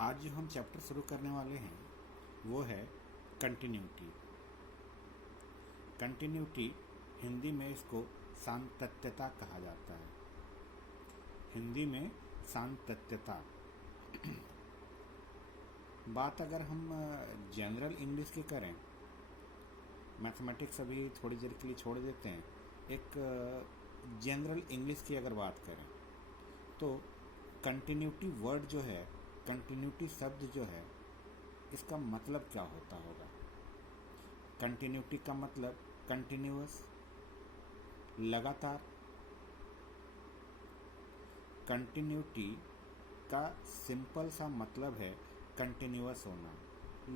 आज जो हम चैप्टर शुरू करने वाले हैं वो है कंटिन्यूटी। कंटिन्यूटी हिंदी में इसको सातत्यता कहा जाता है। हिंदी में सातत्यता। बात अगर हम जनरल इंग्लिश की करें, मैथमेटिक्स अभी थोड़ी देर के लिए छोड़ देते हैं, एक जनरल इंग्लिश की अगर बात करें तो कंटिन्यूटी वर्ड जो है, कंटिन्यूटी शब्द जो है, इसका मतलब क्या होता होगा? कंटिन्यूटी का मतलब कंटिन्यूअस, लगातार। कंटिन्यूटी का सिंपल सा मतलब है कंटिन्यूअस होना,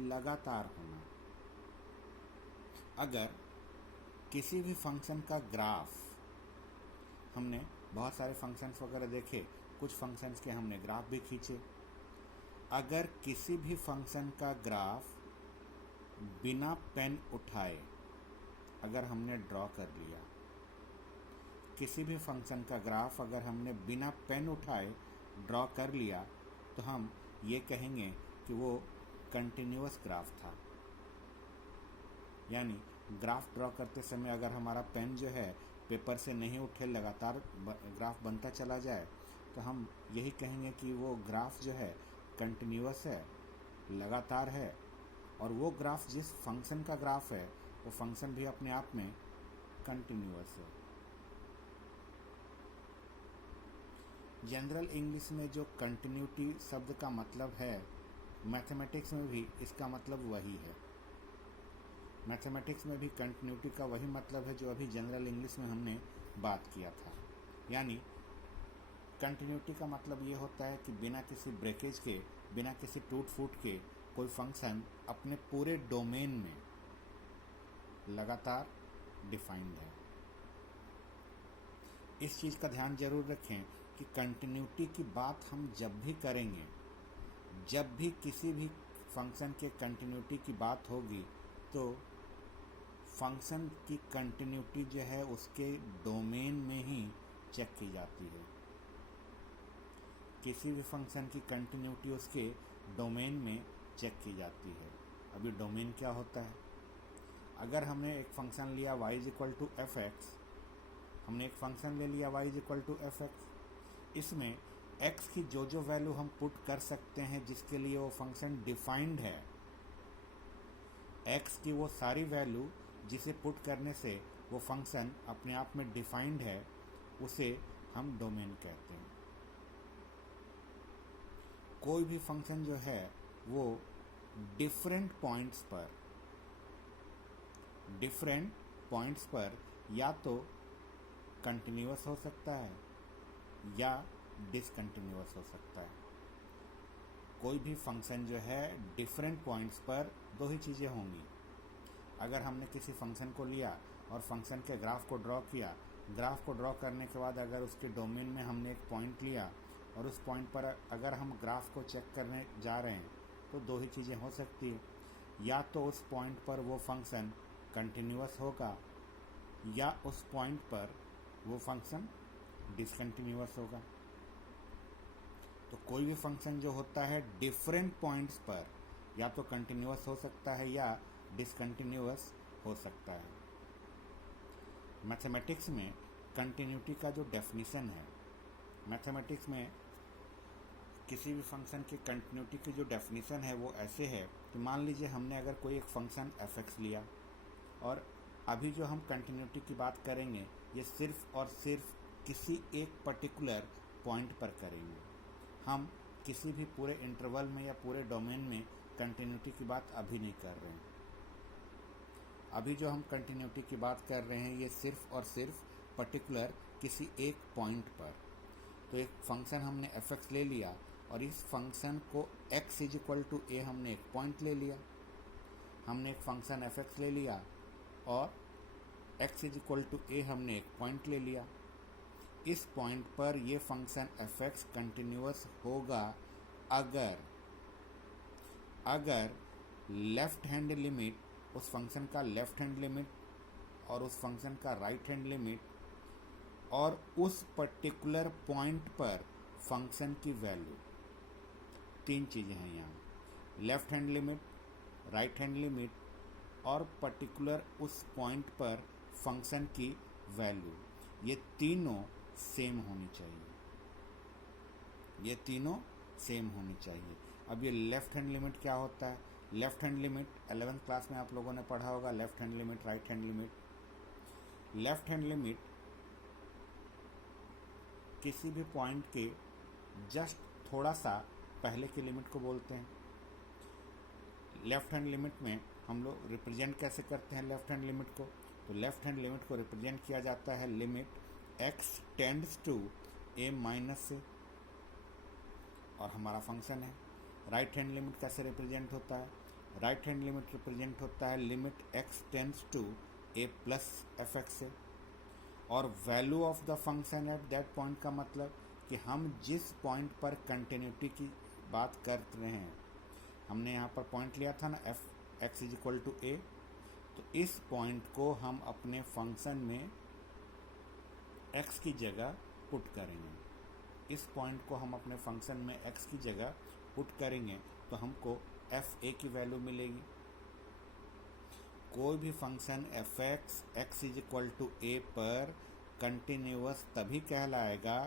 लगातार होना। अगर किसी भी फंक्शन का ग्राफ, हमने बहुत सारे फंक्शंस वगैरह देखे, कुछ फंक्शंस के हमने ग्राफ भी खींचे। अगर किसी भी फंक्शन का ग्राफ बिना पेन उठाए अगर हमने ड्रॉ कर लिया, किसी भी फंक्शन का ग्राफ अगर हमने बिना पेन उठाए ड्रॉ कर लिया, तो हम ये कहेंगे कि वो कंटिन्यूअस ग्राफ था। यानी ग्राफ ड्रॉ करते समय अगर हमारा पेन जो है पेपर से नहीं उठे, लगातार ग्राफ बनता चला जाए, तो हम यही कहेंगे कि वो ग्राफ जो है कंटिन्यूअस है, लगातार है। और वो ग्राफ जिस फंक्शन का ग्राफ है, वो फंक्शन भी अपने आप में कंटिन्यूअस है। जनरल इंग्लिश में जो कंटिन्यूटी शब्द का मतलब है, मैथमेटिक्स में भी इसका मतलब वही है। मैथमेटिक्स में भी कंटिन्यूटी का वही मतलब है जो अभी जनरल इंग्लिश में हमने बात किया था। यानी कंटिन्यूटी का मतलब ये होता है कि बिना किसी ब्रेकेज के, बिना किसी टूट फूट के कोई फंक्शन अपने पूरे डोमेन में लगातार डिफाइंड है। इस चीज़ का ध्यान जरूर रखें कि कंटिन्यूटी की बात हम जब भी करेंगे, जब भी किसी भी फंक्शन के कंटिन्यूटी की बात होगी, तो फंक्शन की कंटिन्यूटी जो है उसके डोमेन में ही चेक की जाती है। किसी भी फंक्शन की कंटिन्यूटी उसके डोमेन में चेक की जाती है। अभी डोमेन क्या होता है? अगर हमने एक फंक्शन लिया y = f(x), हमने एक फंक्शन ले लिया y = f(x), इसमें x की जो जो वैल्यू हम पुट कर सकते हैं जिसके लिए वो फंक्शन डिफाइंड है, x की वो सारी वैल्यू जिसे पुट करने से वो फंक्शन अपने आप में डिफाइंड है, उसे हम डोमेन कहते हैं। कोई भी फंक्शन जो है वो डिफरेंट पॉइंट्स पर या तो कंटिन्यूअस हो सकता है या डिसकंटिन्यूअस हो सकता है। कोई भी फंक्शन जो है डिफरेंट पॉइंट्स पर दो ही चीज़ें होंगी। अगर हमने किसी फंक्शन को लिया और फंक्शन के ग्राफ को ड्रॉ किया, ग्राफ को ड्रॉ करने के बाद अगर उसके डोमेन में हमने एक पॉइंट लिया और उस पॉइंट पर अगर हम ग्राफ को चेक करने जा रहे हैं, तो दो ही चीज़ें हो सकती है। या तो उस पॉइंट पर वो फंक्शन कंटिन्यूअस होगा या उस पॉइंट पर वो फंक्शन डिसकंटिन्यूअस होगा। तो कोई भी फंक्शन जो होता है डिफरेंट पॉइंट्स पर या तो कंटिन्यूअस हो सकता है या डिसकंटिन्यूअस हो सकता है। मैथमेटिक्स में कंटिन्यूटी का जो डेफिनेशन है, मैथमेटिक्स में किसी भी फंक्शन की कंटिन्यूटी की जो डेफिनेशन है वो ऐसे है कि मान लीजिए हमने अगर कोई एक फंक्शन f(x) लिया, और अभी जो हम कंटिन्यूटी की बात करेंगे ये सिर्फ और सिर्फ किसी एक पर्टिकुलर पॉइंट पर करेंगे। हम किसी भी पूरे इंटरवल में या पूरे डोमेन में कंटिन्यूटी की बात अभी नहीं कर रहे हैं। अभी जो हम कंटिन्यूटी की बात कर रहे हैं ये सिर्फ और सिर्फ पर्टिकुलर किसी एक पॉइंट पर। तो एक फंक्शन हमने f(x) ले लिया और इस फंक्शन को x = a हमने एक पॉइंट ले लिया। हमने एक फंक्शन f(x) ले लिया और x = a हमने एक पॉइंट ले लिया। इस पॉइंट पर ये फंक्शन f(x) कंटिन्यूअस होगा अगर लेफ्ट हैंड लिमिट, उस फंक्शन का लेफ्ट हैंड लिमिट और उस फंक्शन का राइट हैंड लिमिट और उस पर्टिकुलर पॉइंट पर फंक्शन की वैल्यू तीन चीज़ें हैं यहाँ, left hand limit, right hand limit और पर्टिकुलर उस पॉइंट पर फंक्शन की वैल्यू, ये तीनों सेम होनी चाहिए, ये तीनों सेम होनी चाहिए। अब ये लेफ्ट हैंड लिमिट क्या होता है? Left hand limit 11th class में आप लोगों ने पढ़ा होगा, left hand limit, right hand limit. Left hand limit किसी भी पॉइंट के जस्ट थोड़ा सा पहले की लिमिट को बोलते हैं। लेफ्ट हैंड लिमिट में हम लोग रिप्रेजेंट कैसे करते हैं लेफ्ट हैंड लिमिट को? तो लेफ्ट हैंड लिमिट को रिप्रेजेंट किया जाता है limit x tends to a minus से, और हमारा फंक्शन है। राइट हैंड लिमिट कैसे रिप्रेजेंट होता है? राइट हैंड लिमिट रिप्रेजेंट होता है limit x tends to a plus F x से, और value of the function at that point का मतलब कि हम जिस पॉइंट पर कंटिन्यूटी की बात कर रहे हैं, हमने यहाँ पर पॉइंट लिया था ना F X is equal to A, तो इस पॉइंट को हम अपने फंक्शन में x की जगह पुट करेंगे। इस पॉइंट को हम अपने फंक्शन में x की जगह पुट करेंगे तो हमको एफ ए की वैल्यू मिलेगी। कोई भी function F X is equal to A पर कंटिन्यूअस तभी कहलाएगा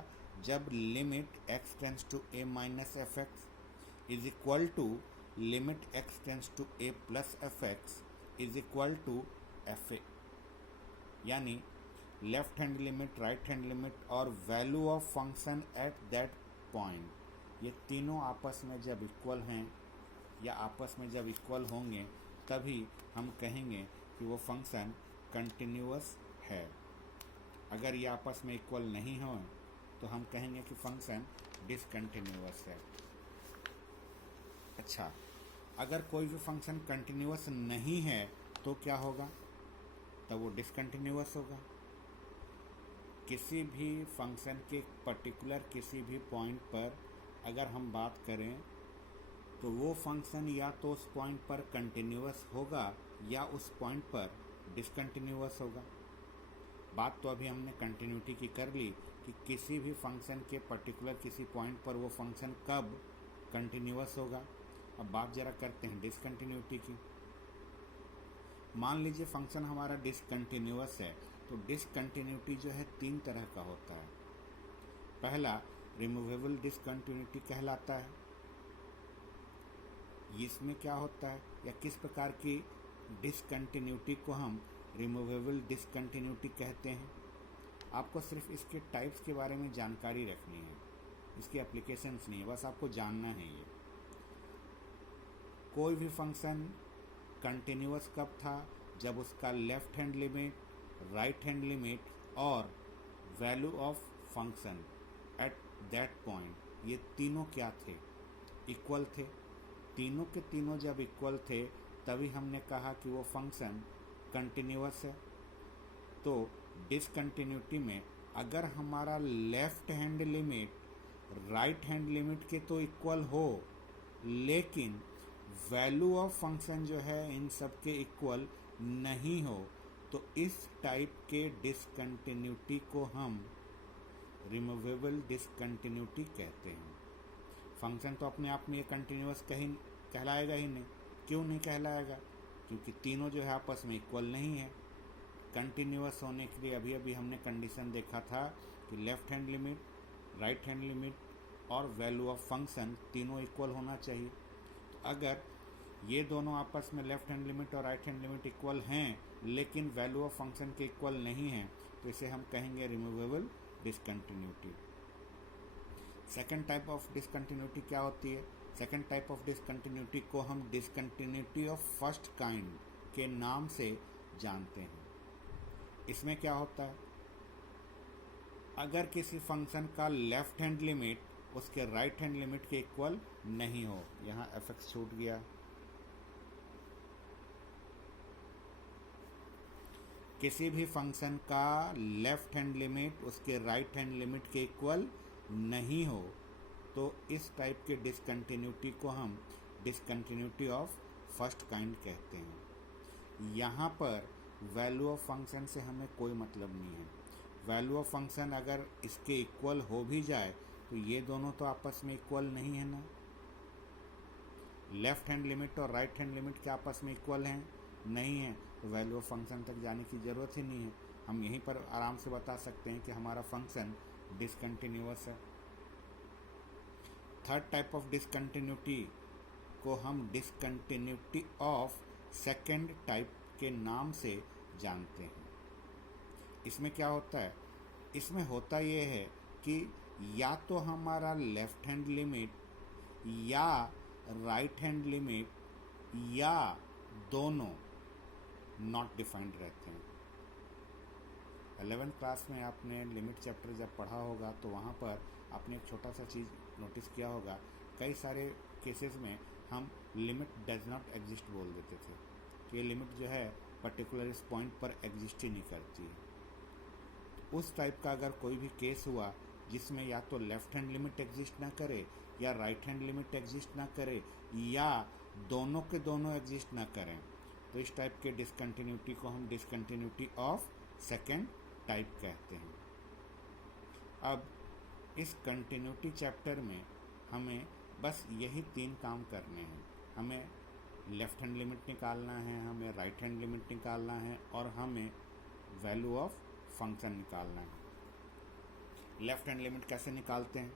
जब limit x tends to a minus F X is equal to limit x tends to a plus F X is equal to F A. यानी left hand limit, right hand limit और value of function at that point, ये तीनों आपस में जब equal हैं या आपस में जब इक्वल होंगे तभी हम कहेंगे कि वो फंक्शन कंटिन्यूअस है। अगर ये आपस में इक्वल नहीं हो तो हम कहेंगे कि फंक्शन डिसकंटिन्यूअस है। अच्छा, अगर कोई भी फंक्शन कंटिन्यूअस नहीं है तो क्या होगा? तब वो डिसकंटिन्यूअस होगा। किसी भी फंक्शन के पर्टिकुलर किसी भी पॉइंट पर अगर हम बात करें तो वो फंक्शन या तो उस पॉइंट पर कंटिन्यूअस होगा या उस पॉइंट पर डिसकंटिन्यूअस होगा। बात तो अभी हमने कंटिन्यूटी की कर ली कि किसी भी फंक्शन के पर्टिकुलर किसी पॉइंट पर वो फंक्शन कब कंटिन्यूअस होगा। अब बात जरा करते हैं डिसकंटिन्यूटी की। मान लीजिए फंक्शन हमारा डिसकंटिन्यूअस है, तो डिसकंटिन्यूटी जो है तीन तरह का होता है। पहला रिमूवेबल डिसकंटिन्यूटी कहलाता है। इसमें क्या होता है या किस प्रकार की डिसकंटिन्यूटी को हम रिमूवेबल डिसकंटिन्यूटी कहते हैं? आपको सिर्फ इसके टाइप्स के बारे में जानकारी रखनी है, इसकी एप्लीकेशंस नहीं है, बस आपको जानना है। ये कोई भी फंक्शन कंटिन्यूअस कब था? जब उसका left hand limit, right hand limit और value of function at that point, ये तीनों क्या थे? इक्वल थे। तीनों के तीनों जब इक्वल थे तभी हमने कहा कि वो फंक्शन कंटिन्यूअस है। तो डिसकंटिन्यूटी में अगर हमारा left hand limit right hand limit के तो इक्वल हो, लेकिन वैल्यू ऑफ फंक्शन जो है इन सब के इक्वल नहीं हो, तो इस टाइप के डिसकंटिन्यूटी को हम रिमूवेबल डिसकंटिन्यूटी कहते हैं। फंक्शन तो अपने आप में ये कंटिन्यूअस कहीं कहलाएगा ही नहीं। क्यों नहीं कहलाएगा? क्योंकि तीनों जो है आपस में इक्वल नहीं है। कंटिन्यूअस होने के लिए अभी अभी हमने कंडीशन देखा था कि left hand limit, right hand limit और वैल्यू ऑफ फंक्शन तीनों इक्वल होना चाहिए। तो अगर ये दोनों आपस में लेफ्ट हैंड लिमिट और राइट हैंड लिमिट इक्वल हैं लेकिन वैल्यू ऑफ फंक्शन के इक्वल नहीं है, तो इसे हम कहेंगे removable discontinuity. Second type of discontinuity क्या होती है? सेकेंड टाइप ऑफ डिसकंटिन्यूटी को हम डिसकंटिन्यूटी ऑफ फर्स्ट काइंड के नाम से जानते हैं। इसमें क्या होता है? अगर किसी फंक्शन का लेफ्ट हैंड लिमिट उसके राइट हैंड लिमिट के इक्वल नहीं हो, यहाँ एफ एक्स छूट गया, किसी भी फंक्शन का लेफ्ट हैंड लिमिट उसके राइट हैंड लिमिट के इक्वल नहीं हो, तो इस टाइप के डिसकंटिन्यूटी को हम डिसकंटिन्यूटी ऑफ फर्स्ट काइंड कहते हैं। यहाँ पर वैल्यू ऑफ फंक्शन से हमें कोई मतलब नहीं है। वैल्यू ऑफ फंक्शन अगर इसके इक्वल हो भी जाए तो ये दोनों तो आपस में इक्वल नहीं है ना। लेफ्ट हैंड लिमिट और राइट हैंड लिमिट क्या आपस में इक्वल हैं? नहीं है, तो वैल्यू ऑफ फंक्शन तक जाने की ज़रूरत ही नहीं है। हम यहीं पर आराम से बता सकते हैं कि हमारा फंक्शन डिसकंटिन्यूअस है। थर्ड टाइप ऑफ डिसकंटिन्यूटी को हम डिसकंटिन्यूटी ऑफ सेकेंड टाइप के नाम से जानते हैं। इसमें क्या होता है? इसमें होता ये है कि या तो हमारा लेफ्ट हैंड लिमिट या राइट हैंड लिमिट या दोनों नॉट डिफाइंड रहते हैं। 11th क्लास में आपने लिमिट चैप्टर जब पढ़ा होगा तो वहाँ पर आपने एक छोटा सा चीज़ नोटिस किया होगा, कई सारे केसेस में हम लिमिट डज नॉट एग्जिस्ट बोल देते थे कि ये लिमिट जो है पर्टिकुलर इस पॉइंट पर एग्जिस्ट ही नहीं करती है। तो उस टाइप का अगर कोई भी केस हुआ जिसमें या तो लेफ्ट हैंड लिमिट एग्जिस्ट ना करे या राइट हैंड लिमिट एग्जिस्ट ना करे या दोनों के दोनों एग्जिस्ट ना करें, तो इस टाइप के डिसकंटिन्यूटी को हम डिसकंटिन्यूटी ऑफ सेकेंड टाइप कहते हैं। अब इस कंटिन्यूटी चैप्टर में हमें बस यही 3 काम करने हैं। हमें लेफ्ट हैंड लिमिट निकालना है, हमें राइट हैंड लिमिट निकालना है और हमें वैल्यू ऑफ फंक्शन निकालना है। लेफ्ट हैंड लिमिट कैसे निकालते हैं?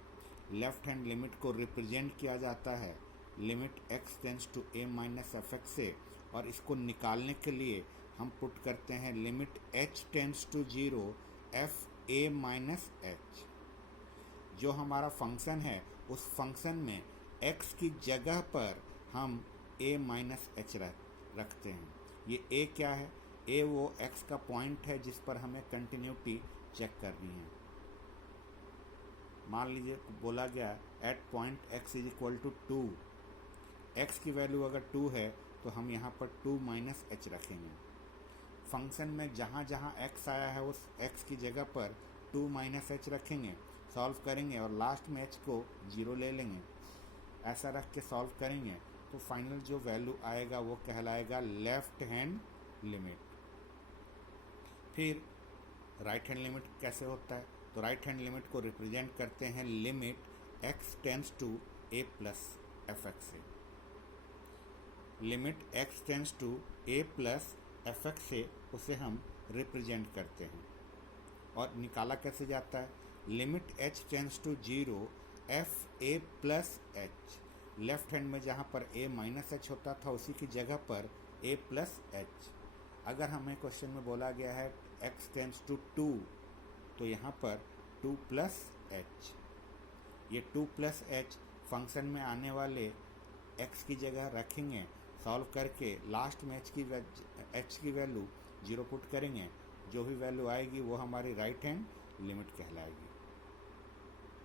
लेफ्ट हैंड लिमिट को रिप्रेजेंट किया जाता है limit x tends to a minus F x से, और इसको निकालने के लिए हम पुट करते हैं limit h tends to 0 f a minus h. जो हमारा फंक्शन है उस फंक्शन में x की जगह पर हम a माइनस एच रखते हैं। ये a क्या है? a वो x का पॉइंट है जिस पर हमें कंटिन्यूटी चेक करनी है। मान लीजिए बोला गया at point x is equal to 2, x की वैल्यू अगर 2 है तो हम यहाँ पर 2 माइनस एच रखेंगे। फंक्शन में जहाँ जहाँ x आया है उस x की जगह पर 2 माइनस एच रखेंगे, सॉल्व करेंगे और लास्ट में h को 0 ले लेंगे। ऐसा रख के सॉल्व करेंगे तो फाइनल जो वैल्यू आएगा वो कहलाएगा लेफ्ट हैंड लिमिट। फिर राइट हैंड लिमिट कैसे होता है? तो राइट हैंड लिमिट को रिप्रेजेंट करते हैं limit x tends to a plus F x से। Limit x tends to a plus F x से उसे हम रिप्रेजेंट करते हैं। और निकाला कैसे जाता है? Limit h tends to 0 f a plus h. Left hand में जहाँ पर a माइनस एच होता था उसी की जगह पर a प्लस एच। अगर हमें क्वेश्चन में बोला गया है x टेंस टू 2 तो यहाँ पर 2 प्लस एच। ये 2 प्लस एच फंक्शन में आने वाले x की जगह रखेंगे, सॉल्व करके लास्ट में h की वैल्यू 0 पुट करेंगे। जो भी वैल्यू आएगी वो हमारी राइट हैंड लिमिट कहलाएगी।